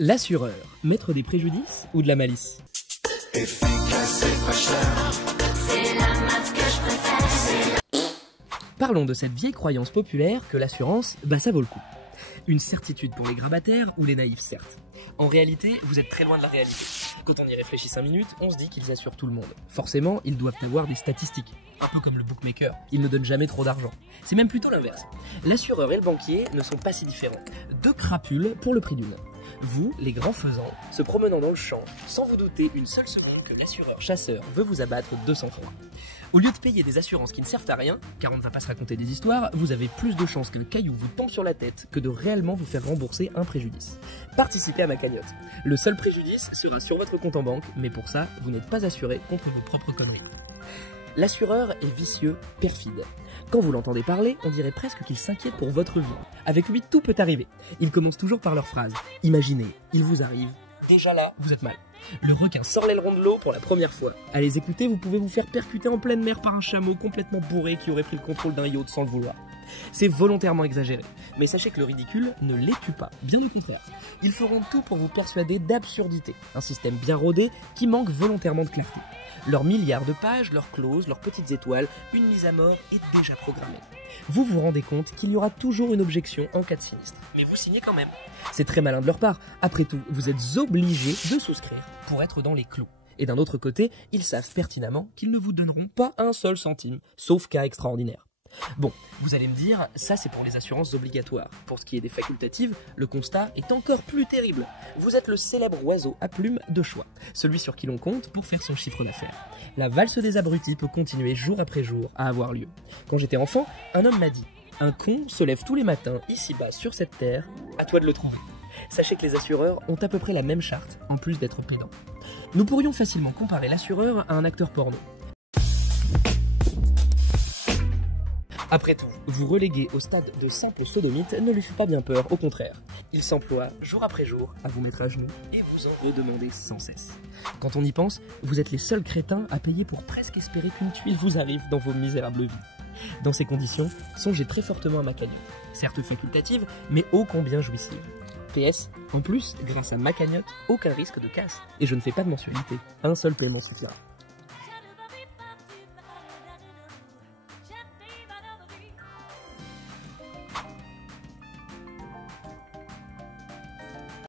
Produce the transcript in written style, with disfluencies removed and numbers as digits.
L'assureur, maître des préjudices ou de la malice? Efficace et pas cher. C'est la maths que je préfère. Parlons de cette vieille croyance populaire que l'assurance, ça vaut le coup. Une certitude pour les grabataires ou les naïfs, certes. En réalité, vous êtes très loin de la réalité. Quand on y réfléchit 5 minutes, on se dit qu'ils assurent tout le monde. Forcément, ils doivent avoir des statistiques. Un peu comme le bookmaker, ils ne donnent jamais trop d'argent. C'est même plutôt l'inverse. L'assureur et le banquier ne sont pas si différents. Deux crapules pour le prix d'une. Vous, les grands faisans, se promenant dans le champ, sans vous douter une seule seconde que l'assureur-chasseur veut vous abattre de sang-froid. Au lieu de payer des assurances qui ne servent à rien, car on ne va pas se raconter des histoires, vous avez plus de chances qu'un caillou vous tombe sur la tête que de réellement vous faire rembourser un préjudice. Participez à ma cagnotte. Le seul préjudice sera sur votre compte en banque, mais pour ça, vous n'êtes pas assuré contre vos propres conneries. L'assureur est vicieux, perfide. Quand vous l'entendez parler, on dirait presque qu'il s'inquiète pour votre vie. Avec lui, tout peut arriver. Il commence toujours par leur phrase. Imaginez, il vous arrive. Déjà là, vous êtes mal. Le requin sort l'aileron de l'eau pour la première fois. À les écouter, vous pouvez vous faire percuter en pleine mer par un chameau complètement bourré qui aurait pris le contrôle d'un yacht sans le vouloir. C'est volontairement exagéré, mais sachez que le ridicule ne les tue pas, bien au contraire. Ils feront tout pour vous persuader d'absurdité, un système bien rodé qui manque volontairement de clarté. Leurs milliards de pages, leurs clauses, leurs petites étoiles, une mise à mort est déjà programmée. Vous vous rendez compte qu'il y aura toujours une objection en cas de sinistre, mais vous signez quand même. C'est très malin de leur part, après tout, vous êtes obligé de souscrire pour être dans les clous. Et d'un autre côté, ils savent pertinemment qu'ils ne vous donneront pas un seul centime, sauf cas extraordinaire. Bon, vous allez me dire, ça c'est pour les assurances obligatoires. Pour ce qui est des facultatives, le constat est encore plus terrible. Vous êtes le célèbre oiseau à plumes de choix, celui sur qui l'on compte pour faire son chiffre d'affaires. La valse des abrutis peut continuer jour après jour à avoir lieu. Quand j'étais enfant, un homme m'a dit « Un con se lève tous les matins ici-bas sur cette terre, à toi de le trouver ». Sachez que les assureurs ont à peu près la même charte, en plus d'être pédants. Nous pourrions facilement comparer l'assureur à un acteur porno. Après tout, vous reléguer au stade de simple sodomite ne lui fait pas bien peur, au contraire. Il s'emploie jour après jour à vous mettre à genoux et vous en redemander sans cesse. Quand on y pense, vous êtes les seuls crétins à payer pour presque espérer qu'une tuile vous arrive dans vos misérables vies. Dans ces conditions, songez très fortement à ma cagnotte. Certes facultative, mais ô combien jouissive. PS, en plus, grâce à ma cagnotte, aucun risque de casse. Et je ne fais pas de mensualité, un seul paiement suffira.